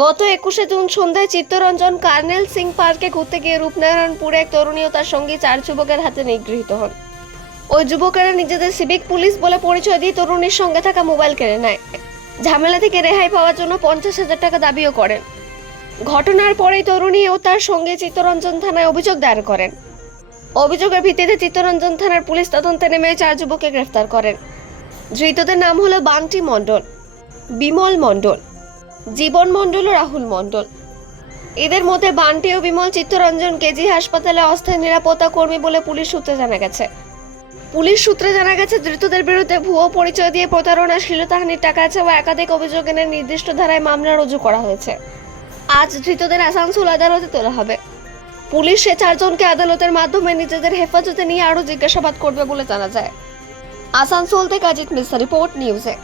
গত একুশে জুন সন্ধ্যায় চিত্তরঞ্জন কার্নেল সিং পার্কে ঘুরতে গিয়ে রূপনারায়ণপুরে এক তরুণী ও তার সঙ্গী চার যুবকের হাতে নিগৃহীত হন। ওই যুবকেরা নিজেদের সিভিক পুলিশ বলে পরিচয় দিয়ে তরুণীর সঙ্গে থাকা মোবাইল কেড়ে নেয়। ঝামেলা থেকে রেহাই পাওয়ার জন্য পঞ্চাশ হাজার টাকা দাবিও করেন। ঘটনার পরেই তরুণী ও তার সঙ্গে চিত্তরঞ্জন থানায় অভিযোগ দায়ের করেন। অভিযোগের ভিত্তিতে চিত্তরঞ্জন থানার পুলিশ তদন্তে নেমে চার যুবককে গ্রেফতার করেন। ধৃতদের নাম হলো বান্টি মণ্ডল। বিমল মণ্ডল, জীবন মণ্ডল ও রাহুল মণ্ডল। এদের মধ্যে বান্টি ও বিমল চিত্তরঞ্জন কেজি হাসপাতালে অস্থায়ী নিরাপত্তা কর্মী বলে পুলিশ সূত্রে জানা গেছে। পুলিশ সূত্রে জানা গেছে, ধৃতদের বিরুদ্ধে ভুয়ো পরিচয় দিয়ে প্রতারণা শ্লীলতাহানির টাকা আছে ছাড়া একাধিক অভিযোগ এনে নির্দিষ্ট ধারায় মামলা রুজু করা হয়েছে। আজ ধৃতদের আসানসোল আদালতে তোলা হবে। পুলিশ সে চারজনকে আদালতের মাধ্যমে নিজেদের হেফাজতে নিয়ে আরও জিজ্ঞাসাবাদ করবে বলে জানা যায়। আসানসোল থেকে অজিত মিশ্রা, রিপোর্ট নিউজে।